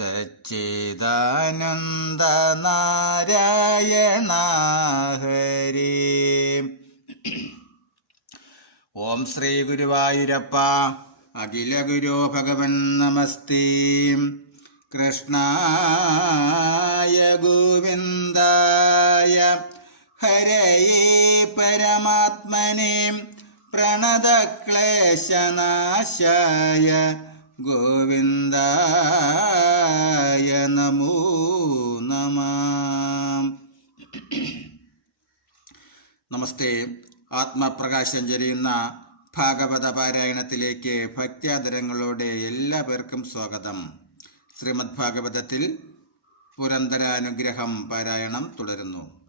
സച്ചിദാനന്ദ നാരായണ ഹരി ഓം ശ്രീ ഗുരുവായൂരപ്പ. അഖില ഗുരു ഭഗവൻ നമസ്തേ. കൃഷ്ണായ ഗോവിന്ദായ. ഹരയേ പരമാത്മനെ. പ്രണതക്ലേശനാശായ. ഗോവിന്ദായ നമോ നമ. നമസ്തേ. ആത്മപ്രകാശം ചൊരിയുന്ന ഭാഗവത പാരായണത്തിലേക്ക് ഭക്ത്യാദരങ്ങളോടെ എല്ലാ പേർക്കും സ്വാഗതം. ശ്രീമദ് ഭാഗവതത്തിൽ പുരന്തരാനുഗ്രഹം പാരായണം തുടരുന്നു.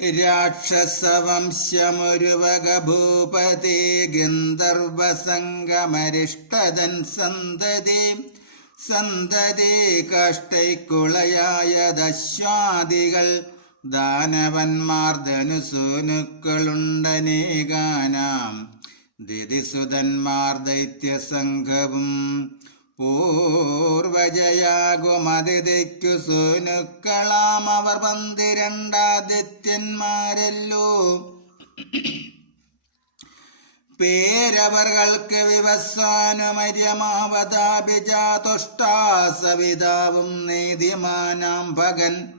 രാക്ഷസവംശമൊരു വക ഗന്ധർവസംഗമരിഷ്ടതൻ സന്തതി. സന്തതി കഷ്ടൈക്കുളയായതശ്വാദികൾ ദാനവന്മാർ ധനുസൂനുക്കളുണ്ടനേകാനാം. ദിതിസുതന്മാർ ദൈത്യസംഘവും പൂർവജയാകുമതിഥിക്കു സൂനുക്കളാം. അവർ പന്തിരണ്ടാദിത്യന്മാരല്ലോ. പേരവർക്ക് വിവസ്വാനുമര്യമാവതാപിജാതുഷ്ടാ സവിതാവും നീതിമാനാം ഭഗൻ.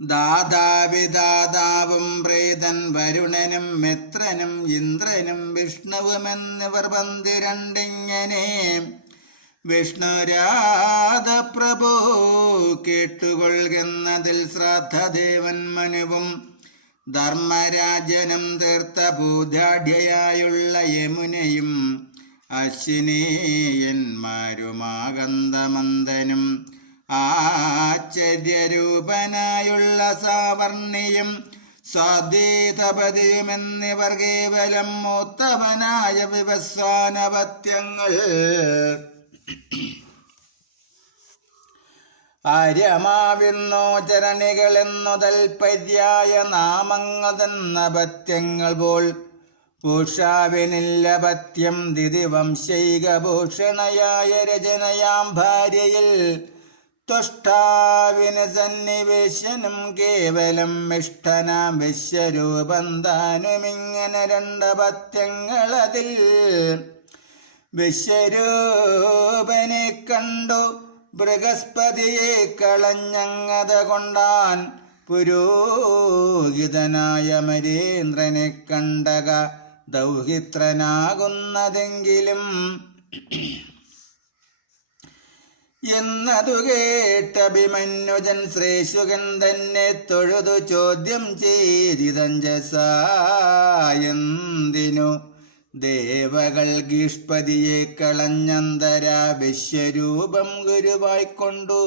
ദാതാവിദാതാവും പ്രേതൻ വരുണനും മിത്രനും ഇന്ദ്രനും വിഷ്ണുവുമെന്നിവർ പന്തിരണ്ടിങ്ങനെ. വിഷ്ണുരാധ പ്രഭു കേട്ടുകൊള്ളുന്നതിൽ മനുവും ധർമ്മരാജനും തീർത്ത ഭൂതാഢ്യയായുള്ള യമുനയും അശ്വിനീയന്മാരുമാകന്തമന്ദനും ആശ്ചര്യരൂപനായുള്ള സാവർണിയും സ്വാധീതപതിയുമെന്നിവർ കേവലം മൂത്തവനായ വിവസ്വാനപത്യങ്ങൾ ആര്യമാവിന്നോ ചരണികളെന്നു തൽപര്യായ നാമങ്ങൾ പത്യം പോൽ പൂഷാവിനില്ലപത്യം ദിതിവംശൈകഭൂഷണയായ രചനയാം ഭാര്യയിൽ. തുഷ്ടാവിന് സന്നിവേശനും കേവലം ഇഷ്ടനാം വിശ്വരൂപം താനുമിങ്ങനെ രണ്ടപത്യങ്ങളതിൽ വിശ്വരൂപനെ കണ്ടു ബൃഹസ്പതിയെ കളഞ്ഞങ്ങത കൊണ്ടാൻ പുരോഹിതനായ മരേന്ദ്രനെ കണ്ടക ദൗഹിത്രനാകുന്നതെങ്കിലും എന്നതു കേട്ടഭിമന്യുജൻ ശ്രേഷുകൻ തന്നെ തൊഴുതു ചോദ്യം ചെയ്തിതഞ്ചസായെന്തിനു? ദേവകൾ ഗീഷ്പതിയെ കളഞ്ഞന്തരാ വിശ്വരൂപം ഗുരുവായിക്കൊണ്ടു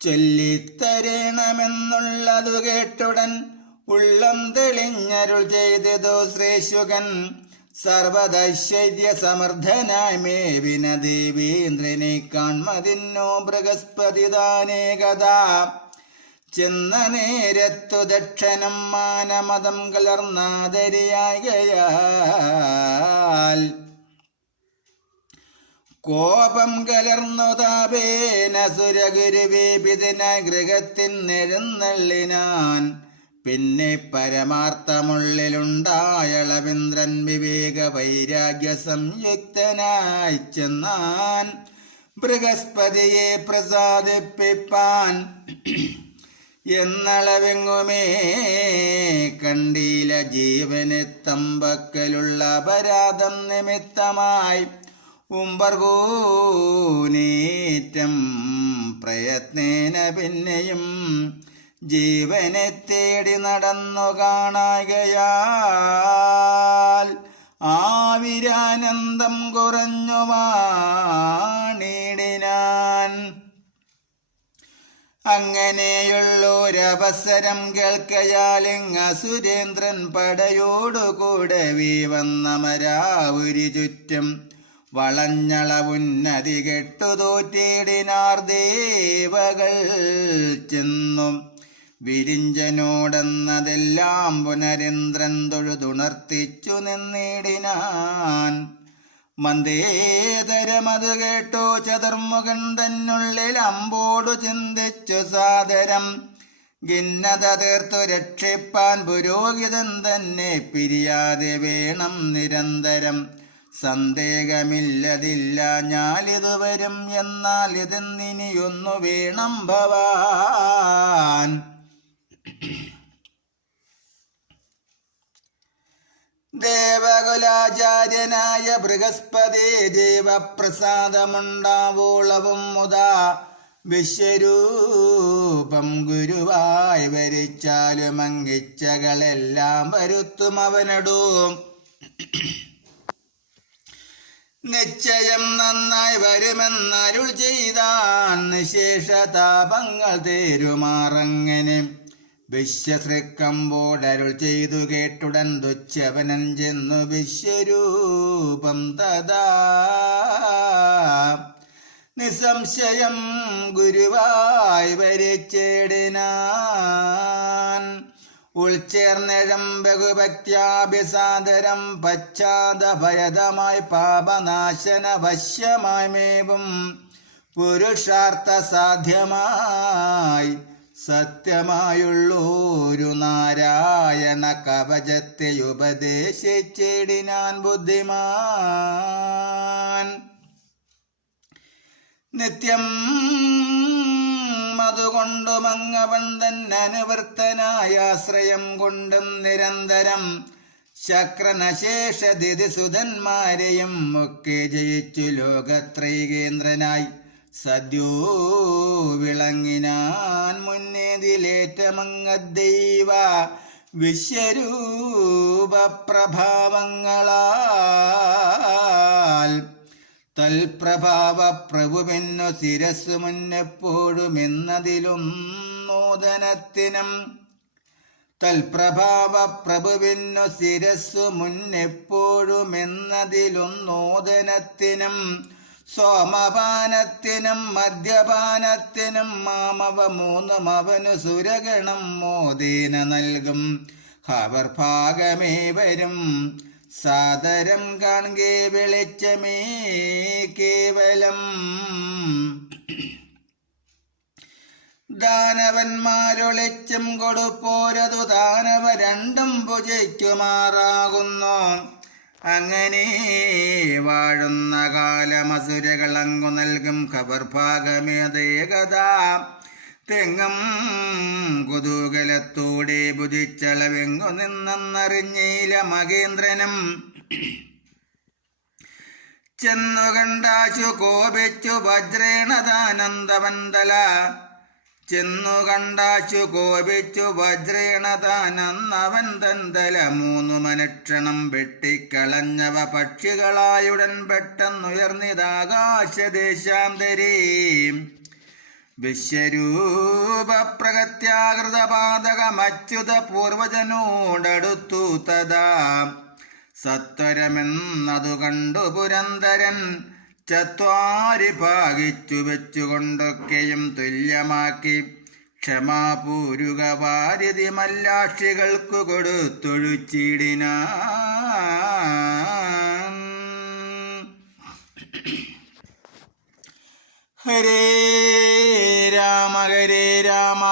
ചൊല്ലിത്തരേണമെന്നുള്ളതു കേട്ടുടൻ ഉള്ളം തെളിഞ്ഞരുൾ ചെയ്തതോ ശ്രേഷുകൻ സർവദൈശ്വര്യ സമർത്ഥനായി മേവിന ദേവീന്ദ്രനെ കാൺമതിന്നോ ബൃഹസ്പതി താനേകഥ ചെന്ന നേരത്തു ദക്ഷനം മാനമതം കലർന്നാദരിയാകയാൽ. കോപം കലർന്നു താപേന സുരഗുരുവേപിതിന ഗൃഹത്തിൻ നെരുന്നള്ളിനാൻ പിന്നെ പരമാർത്ഥമുള്ളിലുണ്ടായളവിന്ദ്രൻ വിവേക വൈരാഗ്യ സംയുക്തനായി ചെന്നാൻ. ബൃഹസ്പതിയെ പ്രസാദിപ്പിപ്പാൻ. എന്നളവെങ്ങുമേ? കണ്ടീല ജീവന് തമ്പക്കലുള്ള അപരാധം നിമിത്തമായി ഉമ്പർകൂനേറ്റം പ്രയത്നേന പിന്നെയും ജീവനെ തേടി നടന്നു കാണാകയാൽ ആവിരാനന്ദം കുറഞ്ഞു അങ്ങനെയുള്ളൊരവസരം കേൾക്കയാലിങ്ങ സുരേന്ദ്രൻ പടയോടുകൂടെ വീ വന്ന മരാവുരി ചുറ്റും വളഞ്ഞളവുന്നതി കെട്ടു തോറ്റേടിനാർ ദേവകൾ ചെന്നും വിരിഞ്ചനോടെന്നതെല്ലാം പുനരേന്ദ്രൻ തൊഴുതുണർത്തിച്ചു നിന്നിടിനാൻ. മന്ദേതരമത് കേട്ടു ചതുർമുഖൻ തന്നുള്ളിൽ അമ്പോടു ചിന്തിച്ചു സാദരം. ഖിന്നത തീർത്തു രക്ഷിപ്പാൻ പുരോഹിതൻ തന്നെ പിരിയാതെ വേണം നിരന്തരം. സന്ദേഹമില്ലതില്ല ഞാലിത് വരും എന്നാൽ ഇതെന്നിനിയൊന്നു വേണം ഭവാൻ. ദേവകുലാചാര്യനായ ബൃഹസ്പതി ദൈവപ്രസാദമുണ്ടാവോളവും മുതാ. വിശ്വരൂപം ഗുരുവായി വരിച്ചാലും അങ്കിച്ചകളെല്ലാം വരുത്തും അവനടും. നിശ്ചയം നന്നായി വരുമെന്നരുൾ ചെയ്താൻ നിശേഷതാപങ്ങൾ തേരുമാറങ്ങനെ? വിശ്വസൃക്കമ്പോടരുൾ ചെയ്തു കേട്ടുടൻ ചെന്നു വിശ്വരൂപം തഥാ. നിസംശയം ഗുരുവായി വരിച്ചേടിനാൻ. ഉൾച്ചേർന്നിഴം ബഹുഭക്ത്യാഭിസാദരം പശ്ചാത്തഭയതമായി പാപനാശന വശ്യമായി മേവും പുരുഷാർത്ഥ സാധ്യമായി സത്യമായുള്ളൊരു നാരായണ കവചത്തെ ഉപദേശിച്ചിടിനാൻ ബുദ്ധിമാൻ. നിത്യം അതുകൊണ്ടുമങ്ങവൻ തന്നെ അനുവർത്തനായ ആശ്രയം കൊണ്ടും നിരന്തരം ശക്രനശേഷതിഥി സുധന്മാരെയും ഒക്കെ ജയിച്ചു ലോകത്രൈകേന്ദ്രനായി. സദ്യോ വിളങ്ങിനാൻ മുന്നേതിലേറ്റമങ്ങദ്ദൈവ വിശ്വരൂപപ്രഭാവങ്ങളാൽ. തൽപ്രഭാവ പ്രഭുവിന്നു ശിരസ് മുന്നെപ്പോഴും എന്നതിലും നൂതനത്തിനും. തൽപ്രഭാവ പ്രഭുവിന്നു ശിരസ്സു മുന്നെപ്പോഴുമെന്നതിലും നൂതനത്തിനും. സോമപാനത്തിനും മദ്യപാനത്തിനും മാമവ മൂന്നും അവനു സുരഗണം മോദീന നൽകും. അവർ ഭാഗമേ വരും. സാദരം കാണുകെ വെളിച്ചമേ കേവലം. ദാനവന്മാരൊളിച്ചും കൊടുപ്പോരതു ദാനവ രണ്ടും ഭുജയ്ക്കുമാറാകുന്നു അങ്ങനെ വാഴുന്ന കാലമസുരകളങ്ങു നൽകും ഖബർ ഭാഗമേതേകത തെങ്ങും കുതൂകലത്തോടെ ബുധിച്ചളവെങ്ങു നിന്നെന്നറിഞ്ഞീല മഹേന്ദ്രനും. ചെന്നു കണ്ടാശു കോപിച്ചു വജ്രേണതാനന്ദവന്തല ചെന്നു കണ്ടാശു കോപിച്ചു വജ്രേണതാനന്നവൻ തന്തല മൂന്നു മനക്ഷണം വെട്ടിക്കളഞ്ഞവ പക്ഷികളായുടൻ പെട്ടെന്നുയർന്നിതാകാശദേശാന്തരീ. വിശ്വരൂപപ്രകത്യാകൃതപാതകമച്യുത പൂർവജനോടടുത്തു തഥാ. സത്വരമെന്നതു കണ്ടു പുരന്തരൻ ചത്വാരി ഭാഗിച്ചു വെച്ചുകൊണ്ടൊക്കെയും തുല്യമാക്കി ക്ഷമാപൂരുക വാരിതി മല്ലാക്ഷികൾക്കു കൊടുത്തൊഴുച്ചിടിന. ഹരേ രാമ ഹരേ രാമ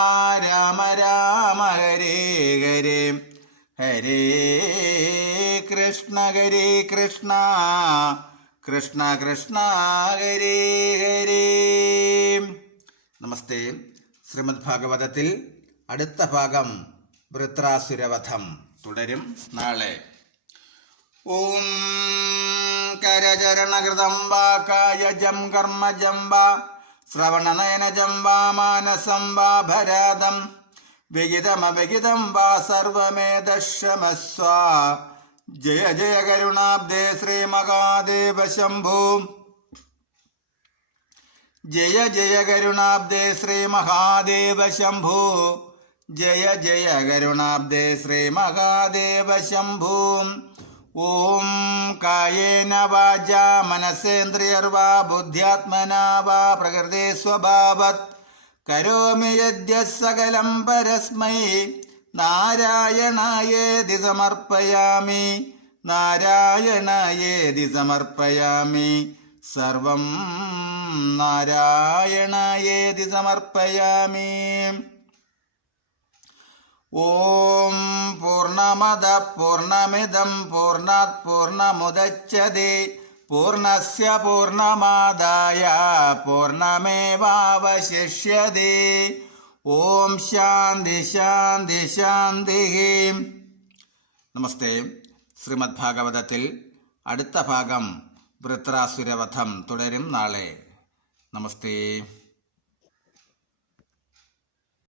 രാമ രാമ ഹരേ ഹരേ ഹരേ കൃഷ്ണ ഹരേ കൃഷ്ണ. കൃഷ്ണ കൃഷ്ണ ഹരേ ഹരേ. നമസ്തേ. ശ്രീമദ് ഭാഗവതത്തിൽ അടുത്ത ഭാഗം വൃത്രാസുരവധം തുടരും നാളെ. ഓം കരചരണകൃതം വാ കായജം കർമ്മജം വാ ശ്രവണനയനജം വാ മാനസം വാ ഭരാതം. വിഹിതമവിഹിതം വാ സർവമേതക്ഷമസ്വ जय जय करुणाब्दे श्रीमहादेव शंभु। जय जय करुणाब्दे श्रीमहादेव शंभु। जय जय करुणाब्दे श्रीमहादेव शम्भो ॐ कायेन वाचा मनसेन्द्रियर्वा, बुद्ध्यात्मना वा, प्रकृते स्वभावत्। करोमि यद्यः सकलं परस्मै। നാരായണായേതി സമർപ്പയാമി നാരായണായേതി സമർപ്പയാമി സർവം നാരായണായേതി സമർപ്പയാമി ഓം പൂർണമദ പൂർണമിദം പൂർണാത് പൂർണമുദച്യത്തെ പൂർണസ്യ പൂർണമാദായ പൂർണമേവാവശിഷ്യത്തെ ഓം ശാന്തി ശാന്തി ശാന്തി. നമസ്തേ. ശ്രീമദ് ഭാഗവതത്തിൽ അടുത്ത ഭാഗം വൃത്രാസുരവധം തുടരും നാളെ. നമസ്തേ.